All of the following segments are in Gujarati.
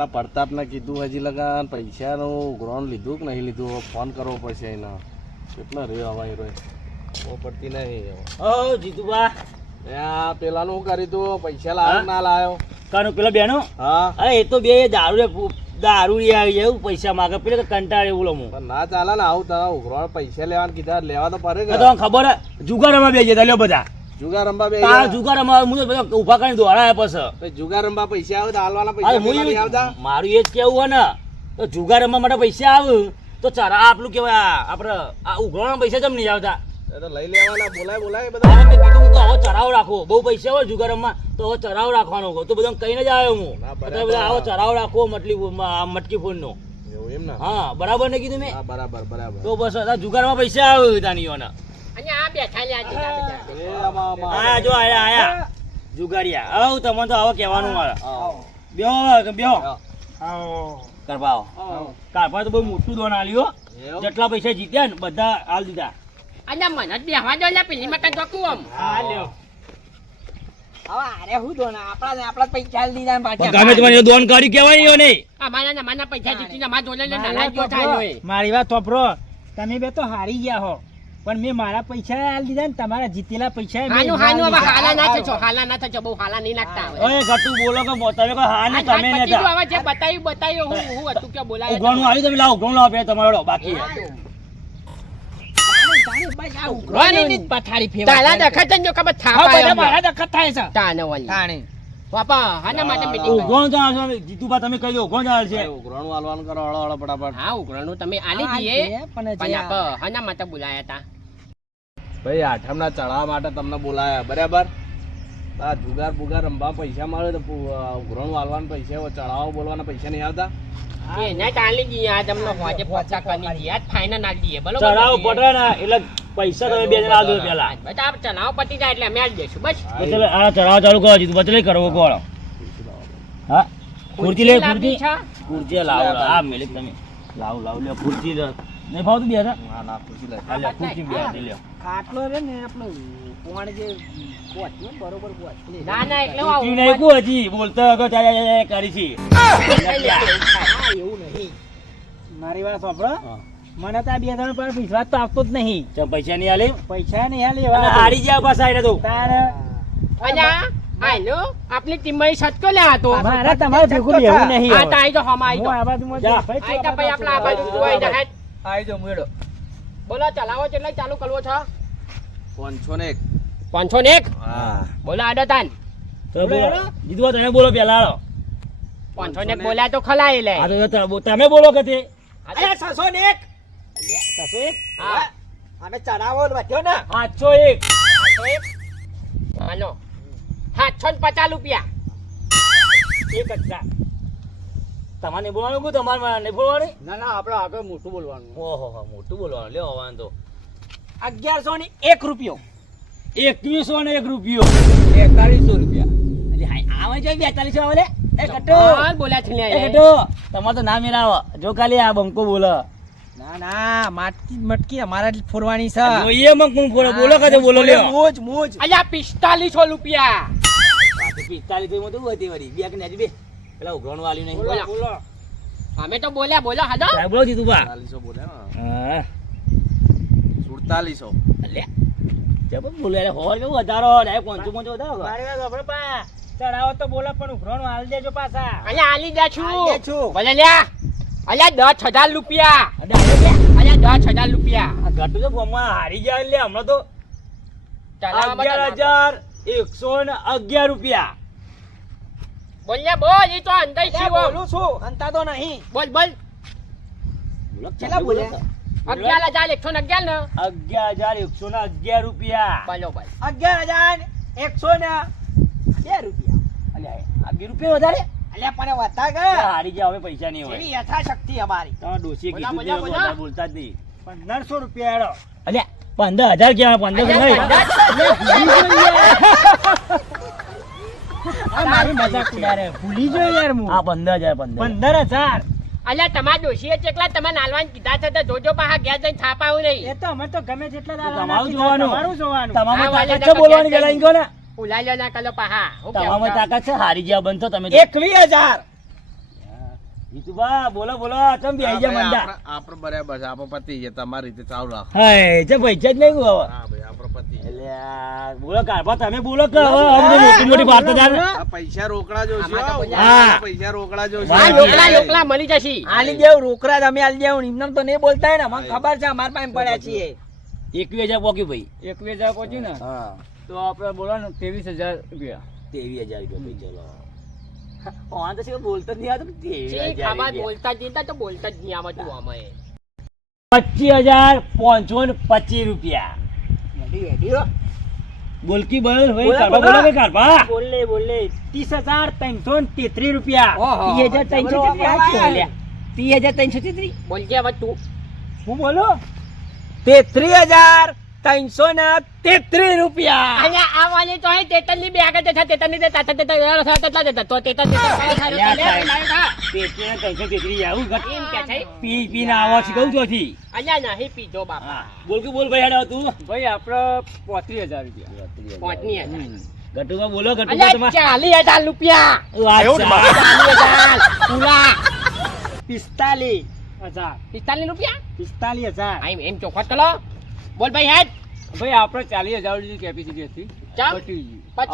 પેલા પ્રતાપ ને કીધું હજી લગા પૈસા નું ગ્રોન લીધું કે નહીં લીધું? ફોન કરવો પડશે એને. કેટલા રહ્યો હવાઈ રોય? બહુ પડતી નહીં હવે. ઓ જીતુબા. પેલાનું શું કર્યું તું? પૈસા લાવ્યો ના લાવ્યો કાનો પેલો બેનો? હા. અરે એ તો બે દારૂ દારૂ આવી જાય પૈસા માગે. પેલે તો કંટાળે એવું હું ના ચાલે ને આવું તારા ઉઘરો પૈસા લેવાનું કીધા. લેવા તો પડે તો ખબર અમે બે જતા લ્યો બધા. જુગાર રમવા બે તારા જુગાર રમવા હું બધા ઊભા કરીને દોડાયા પછી. પછી જુગાર રમવા પૈસા આવે તો હાલવાના પૈસા હું પેલા નહીં આવતા? મારું એ જ કેવું હોય ને તો જુગાર રમવા માટે પૈસા આવે તો ચરા આપલું કેવાય આપણે આ ઉઘરાણા પૈસા જમ નહીં આવતા? તો લઈ લેવાના બોલાય બોલાય બધા. મેં કીધું તો હવે ચરાવ રાખો બહુ પૈસા હોય જુગાર રમવા તો હવે ચરાવ રાખવાનો તો બધા કહીને જ આવ્યો હું. બધા આવો ચરાવ રાખો મટલી આ મટકી ફોન નો એવું એમ ને? હા બરાબર ને કીધું મેં? બરાબર બરાબર. તો બસ જુગારમાં પૈસા આવે એ આમાં આમાં આયા જો આયા આયા. જુગારિયા આવ તમને તો આવો કહેવાનું મારે. બ્યો બ્યો આવો. કરપા તો બહુ મોટું દોન આલ્યું જેટલા પૈસા જીત્યા ને બધા હાલ દીધા. અને મને જ બેહવા દો ને પેલી મકાન ચોખ્ખું આમ. હા લ્યો. અરે હું દોના? આપણા ને આપણા પૈસા આલી દીધા ને પાછા. ગમે તમારી દોન કરી કહેવાય યો નહીં. અમારા ને અમારા પૈસા જીતીને ને મારી નાના વાત થાય મારી વાત વાપરો તમે બે તો હારી ગયા હો. પણ મેં મારા પૈસા આલી દીધા ને તમારા જીતેલા પૈસા હાનું હાનું હવે હાલા ના થજો હાલા ના થજો બહુ હાલા નહીં લાગતા હવે. ઓય ગટુ બોલો કે તમે કહો હા ને તમે ને નતા હવે જે બતાવ્યું બતાવ્યું હું હું હતું કે બોલાય ઉગણું આવી તમે લાવ ઉગણું લાવો તમારો બાકી પથારી. તાલા દખત જો ખબર હા, થાપા મારા દખત થાય છે. તાને વાલી. તાણે. બાપા હાના માટે meeting કરી. ઉઘરાણું તો જીતુભા તમે કહી દો ઉઘરાણું ચાલે છે. ભાઈ, ઉઘરાણું કરો હળો હળો ફટાફટ. હા ઉઘરાણું તમે આલી દઈએ પણ પણ આપ હાના માટે બોલાયા હતા. ભાઈ આઠમના ચડાવવા માટે તમને બોલાયા બરાબર? આ જુગાર બુગાર રમવા પૈસા મળે તો ઉઘરણ વાલવાનું પૈસા હોય, ચડાવો બોલવાના પૈસા નહીં આવતા? એને તાલી ગયા આ તમને હોજે પહોંચા કરી ફાઇનલ દઈએ બરોબર? ને એટલે પૈસા તમે બે જણા આલો પેલા. ચણાવ પતી જાય એટલે અમે આલી દઈશું બસ. તો આ ચલાવ ચાલુ કરો જીતુભા ચલે કરવો કોણ હા? ખુરચી લે ખુરચી ખુરચી લાવો આ મેલે તમે. લાવ લાવ લે ખુરચી લે નહીં ફાવતું બે હતા ના ના પૂછી લે આ લે ખુરચી બે હતી લે ખાટલો રે ને આપણો કોણ જે પહોંચ્યો બરોબર પહોંચ્યો. ના ના એટલે હું ખુરચી નહીં કુ હજી. બોલતો હતો ચાલ કરી છે. એવું નહીં. મારી વાત સાંભળો. મને તો આ બે ત્રણ પર વિશ્વાસ તો આપતો જ નહીં. ચમ પૈસા નહીં આલે? પૈસા નહીં આલે હારી જાવ બસ આઈને તો. તારે અને હાલો આપની ટીમમાં સટકો લે હતો મારા તમારે ભેગું લેવું નહીં આ તાઈ તો હમ આઈ તો આ બાજુમાં જા. આઈ તો ભાઈ આપલા આ બાજુ બાજુ જોઈ જાય આઈ જો મેળો. બોલો ચલાવો છે એટલે ચાલુ કરવો છો. પાંચસો ને એક. પાંચસો ને એક? હા. બોલો આડો તાન. તો બોલો જીતુભા તમે બોલો પેલા ને એક બોલ્યા તો ખલાય લે. આ તો તમે- તમે બોલો કે તે. અરે, છસો ને એક. છસો એક? હા. અમે ચડાવો વધ્યો ને સાતસો એક સાતસો એક. હાલો. સાતસો ને પચાસ રૂપિયા. એક હજાર તમારે બોલવાનું કે તમારે નહીં બોલવાનું? ના ના આપણે આગળ મોટું બોલવાનું. ઓહો મોટું બોલવાનું. લ્યો વાંધો. અગિયારસો ને એક રૂપિયો. એકવીસો ને એક રૂપિયો. બેતાલીસો રૂપિયા. આવે છે બેતાલીસો આવે લે એ કટો. હા, બોલ્યા છે તમારે તો ના મેળાવો. જો ખાલી આ બંકો બોલો. ના ના માટકી મટકી અમારા ફોરવાની છે. જોઈએ મગ કોણ બોલો બોલો કાજે બોલો લ્યો. મોજ મોજ અલ્યા પિસ્તાલીસો રૂપિયા. બાકી પિસ્તાલીસમાં તો હતી વળી. બે કે ને બે. પેલા ઉઘરાણું વાલી નહીં. બોલો, બોલો. અમે તો બોલ્યા બોલો હાલો. સાહેબ બોલો જીતું બા ચાલીસો બોલે હા. સુડતાલીસો લે જબ બોલે અરે હોર કે વધારો ડાયરેક્ટ પાંચસો પાંચસો વધારો મારી વાત સાંભળો પા. ચડાવો તો બોલો પણ ઉઘરણ હાલ દેજો પાછા. અલ્યા આલી દે છું. આલી દે છું. ભલે લ્યા. અલ્યા દસ હજાર રૂપિયા. અલ્યા દસ હજાર રૂપિયા. ઘટું તો ફોર્મમાં હારી જાય એટલે હમણાં તો અગિયાર હજાર એકસો ને અગિયાર રૂપિયા. બોલ્યા બોલ એ તો બોલું છું. અંતા તો નહીં. બોલ બોલ. બોલો, બોલે? અગિયાર હજાર એકસો ને અગિયાર ને. અગિયાર હજાર એકસો ને અગિયાર રૂપિયા. બરોબર અગિયાર હજાર એકસો ને અગિયાર રૂપિયા. અલ્યા અગિયાર રૂપિયા વધારે? અલ્યા પણ વધતા ગયા હારી ગયા હવે પૈસા નહીં હોય. એવી યથાશક્તિ અમારી. તમારા ડોશીએ કીધું બોલા, તે બોલા. બોલતા જ નહીં. પંદરસો રૂપિયા હેડો. અલ્યા પંદર હજાર કેવાય પંદર આ મારી મજાક ઉડાડે. ભૂલી ગયો યાર હું. હા પંદર હજાર પંદર. પંદર હજાર અલ્યા તમારા ડોશીએ ચેકલા તમે નાલવાન કીધા છે તો જોજો પાછા ઘેર જઈને થાપ આવું એ નહીં તો અમે તો ગમે જેટલા દાડા તમારું નાખી જોવાનું. તમારું જોવાનું. તાકાત છે બોલવાની પેલા ઈંગો ને ઉલાઈ ના કલો પાહા હું. કેવું તમામાં છે? તાકાત છે હારી ગયા બનતો તમે તો. હજાર. જીતુભા બોલો બોલો ચમ બે આઈ જા મંદા આપણે બરાબર છે આપણે પતિ છે તમારી રીતે ચાલુ રાખો. હાય જે પૈસા જ નહીં હવે હા ભાઈ આપણે પતિ એટલે બોલો કારભા તમે બોલો કે હવે અમને મોટી મોટી વાતો જાણ. પૈસા રોકડા તો હો. પૈસા- રોકડા મળી જશે. આલી દેવ રોકડા તમે આલી દેવ એમને તો નહીં બોલતા ને અમને ખબર છે અમાર પાસે પડ્યા છીએ. એકવી હજાર પોક્યું ભાઈ. એકવીસ હજાર પહોંચી ને? હા. તો આપણે બોલો ને ત્રેવીસ હજાર રૂપિયા. ત્રેવીસ હજાર રૂપિયા ચલો. ઓન તો બોલતો જ નહીં આવતો ત્રેવીસ હજાર બોલતા જ નહીં તો બોલતા જ નહીં આવતું આમાં પચીસ હજાર પાંચસો ને પચીસ રૂપિયા. બોલકી બોલ ભાઈ બોલો, કારભા બોલો. બોલો કે કારભા બોલે બોલે. ત્રીસ હજાર ત્રણસો તેત્રીસ રૂપિયા. ઓહો. ત્રીસ હજાર ત્રણસો તેત્રીસ બોલ્યા. ત્રીસ હજાર ત્રણસો તેત્રીસ. બોલજે હવે તું. હું બોલો? તેત્રીસ હજાર ત્રણસો ને તેત્રીસ રૂપિયા અહીંયા આ વાલી તો અહીં તેતરની બે આગળ દેતા તેતરની તે તાતા તેતા એવા થયા તેટલા જતા તો તેતર તેતર કાંઈ તો લે, લાવ્યો થા. તેત્રીસ ને ત્રણસો તેત્રીસ આવું ઘટ એમ કે છે પી પી ના આવો છે કહું ચોથી અલ્યા નહીં પીધો બાપા બોલ કે બોલ ભાઈ હેડો તું ભાઈ આપણો પોત્રીસ હજાર રૂપિયા પાંચની હજાર ગટુમાં બોલો ગટુમાં અલ્યા તમારે ચાલી હજાર રૂપિયા ચાલી. હજાર પૂરા પિસ્તાલીસ હજાર પિસ્તાલીસ રૂપિયા પિસ્તાલીસ હજાર એમ એમ ચોખવટ કરો બોલ ભાઈ હેડ. ભાઈ આપણે ચાલીસ હજાર જેટલી કેપેસિટી હતી. તો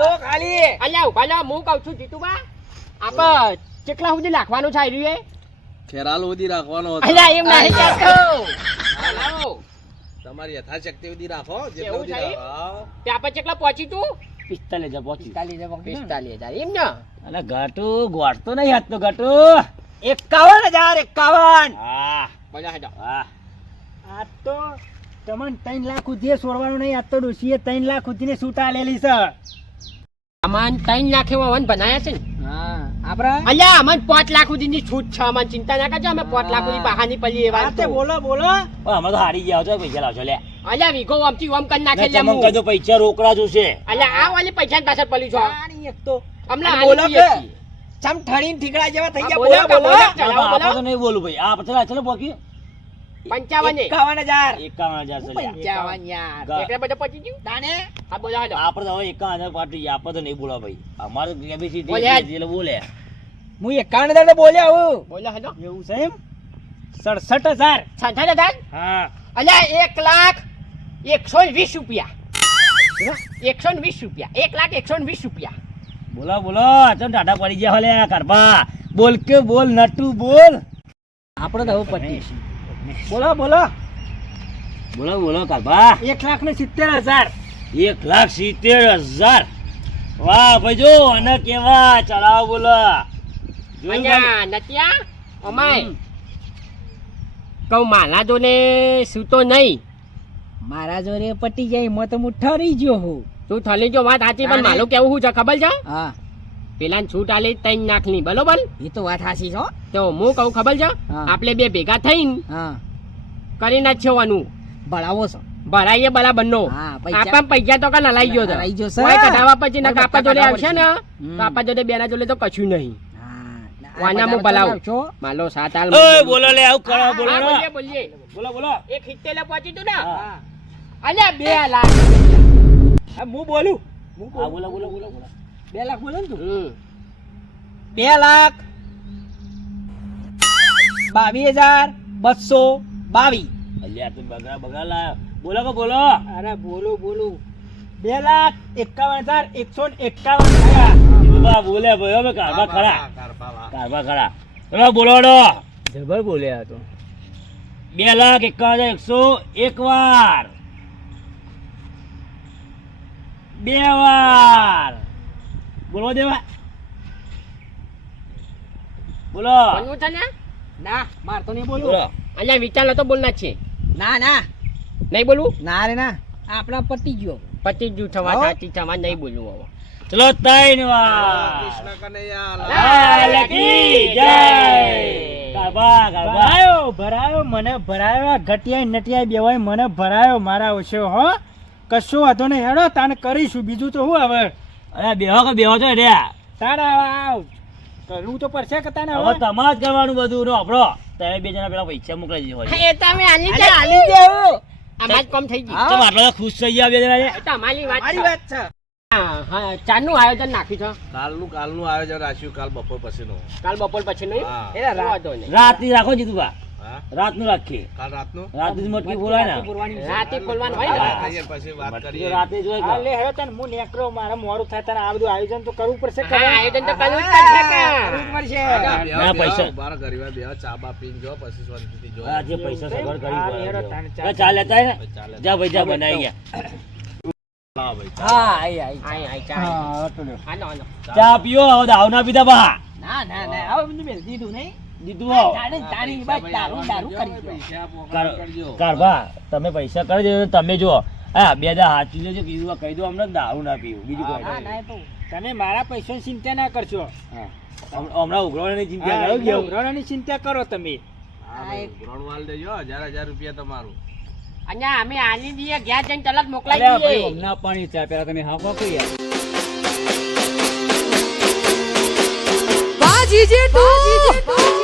તો સુધી છે ખેરાલ સુધી રાખવાનો એમ નહીં તમારી યથાશક્તિ સુધી રાખો. જેટલા. તે કેટલા પહોંચી તું? પિસ્તાલીસ હજાર પહોંચી. પિસ્તાલીસ હજાર એમ ને? અને ઘટુ ગોળતો નહીં હાથનો ઘટુ. એકાવન હજાર એકાવન. હા. આજ તો તમને ત્રણ લાખ સુધી છોડવાનું નહીં આ તો ડોશીએ ત્રણ લાખ સુધી છૂટ લેલી છે. અમાન ત્રણ લાખ એવા વન બનાયા છે ને. આપડા અલ્યા અમને પાંચ લાખ સુધીની છૂટ છે અમને ચિંતા ના કરજો અમે પાંચ લાખ સુધી બહારની પડી એવા આ બોલો બોલો. અમે તો હારી ગયા છો પૈસા લાવજો લે અલ્યા વીઘો આમથી ઓમ કરી નાખે લે તમે હું. પૈસા રોકડા જોશે. અલ્યા આ વાલી પૈસા પાછળ પડી છો. એક તો. અમને બોલો કે? ચમ ઠણીને ઠીકડા જેવા થઈ ગયા બોલો બોલો? ચલાવો. તો નહીં બોલું ભાઈ. આ ચલો ચલો પોકી. પંચાવન એ. એકાવન હજાર. એકાવન હજાર છે લે. પંચાવન યાર? એટલે બધો પચી ગયું? તાને હા બોલો હેડો આપણે તો હવે એકાવન હજાર પાટી આપણે તો નહીં બોલા ભાઈ. અમારે કેપેસિટી એટલે બોલે હું એકાવન હજાર તો બોલ્યા હું. બોલો હેડો એવું છે એમ? સડસઠ હજાર. છાંઠા હા. અલ્યા એક લાખ રૂપિયા. એકસો ને વીસ રૂપિયા. એક લાખ એકસો ને વીસ રૂપિયા. બોલો બોલો ચમ ટાટા પડી ગયા હોલે કરપા બોલ કે બોલ નટુ બોલ. આપણે તો હવે પચીસ બોલો બોલો. બોલો બોલો કરપા એક લાખ ને સિત્તેર હજાર. એક લાખ સિત્તેર હજાર. વાહ ભાઈ જો અને કેવા? ચડાવ બોલો? નતિયા અમાય. કહું માલા જોને સૂતો નહીં. મારા જોડે પટી જાય મત તો રહી ગયો હું તું થલી જો વાત સાચી પણ મારું કેવું શું છે ખબર છે? હા. પેલા છૂટ આલી ત્રણ નાખની બરોબર? એ તો વાત સાચી છો તો હું કહું ખબર છે? આપણે બે ભેગા થઈને હા. કરી નાખવાનું ભળાવો છો. ભરાઈએ બરાબર બંનો આપા પૈસા- તો કને લઈ ગયો તો લઈ ગયો છે. કોઈ કઢાવા પછી ના કાપા જોડે આવશે ને. તો જોડે બેના જોડે તો કશું નહીં. હા વાના મું ભલાવું. માલો સાત આલ ઓય બોલો લે આવ કરો બોલો. બોલીએ બોલીએ. બોલો બોલો. એક હિત્તેલે પહોંચી તું ને? અલ્યા બે લાખ. હા હું બોલું? હું બોલો? બોલો બોલો બોલો બે લાખ બોલો ને તું? બે લાખ. બાવીસ હજાર બસો બાવીસ. અલ્યા તું બગડા બગડા લાયો. બોલો કે બોલો? અરે બોલું બોલું. બે લાખ એકાવન હજાર એકસો ને એકાવન બોલે ભાઈ હવે કારભા ખરા. કારભા ખરા. ચલો બોલો હેડો. જબર બોલ્યા તો. બે લાખ એકાવન હજાર એકસો એક વાર. બે વાર બોલો દેવા. બોલો. ના? માર તો નહીં બોલવું. અહીંયા વિચાર તો બોલના છે. ના ના. નહીં બોલવું? ના રે ના. આપણા પતિ ગયો. પતિ જૂઠ થવા સાચી થવા નહીં બોલવું હવે. ચલો ત્રણ વાર. કૃષ્ણ કનૈયા લાલ. લાલ કી જય. કારભા કારભા ભરાયો ભરાયો મને ભરાયો ઘટિયા નટિયા બેવાય મને ભરાયો મારા ઓછો હો. કશો વાંધો નહીં. હેડો તાને કરીશું. બીજું તો હું હવે? અરે બેહો કે બેહો છો રે. તારે આવ કરવું તો પડશે કે તને હવે તમારે જ કરવાનું બધું. નો આપણો તમે બે જણા પેલા પૈસા મોકલાઈ દીધો હોય. એ તમે આલી કે આલી દેવું. આમાં જ કમ થઈ ગઈ હા. તમે આટલા ખુશ થઈ ગયા બે જણા એ તો વાત મારી વાત છે. ચાલનું આયોજન નાખ્યું છે. કાલનું કાલનું આયોજન રાખ્યું કાલ બપોર પછીનું. કાલ બપોર પછી નહીં હા. એટલે વાંધો રાતની રાખો જીતુભા. રાતનું રાખીએ. કાલ રાતનું? રાતની મોટકી બોલાય ને. રાતે ખોલવાનું હોય વાત ને કરીએ પછી વાત કરીએ. રાતે જોઈએ એટલે હવે તને હું નેકરો મારે મોડું થાય તને આ બધું આયોજન તો કરવું પડશે હા, આયોજન તો કરવું જ પડશે કરવું પડશે. ના, પૈસા. બાર ગરીબા બે ચા બા પીન જો પછી શાંતિથી જો. આજે પૈસા સગર કરી ચાલ. તાય ને. જા ભાઈ જા બનાવી ગયા ભાઈ ચા. પીઓ હવે દાવ ના પીતા બા. ના ના ના હવે બધું મેલ દીધું નહીં. કારભા તમે પૈસા કરી દેજો તમે જો હા બે દા હાચી લેજો કીધું કહી દો અમને દારૂ ના પીવું. બીજું કોઈ તમે મારા પૈસાની ચિંતા ના કરશો. હમણાં ઉઘરાણીની ચિંતા કરો કે ઉઘરાણાની ચિંતા કરો તમે. હા ભાઈ, દેજો હજાર હજાર રૂપિયા તમારું. અહીંયા અમે આની દીએ ઘેર જઈને તલત મોકલાઈ દઈએ હમણાં પાણી ચા પેલા તમે હા કહો યાર. બાજી જેટલું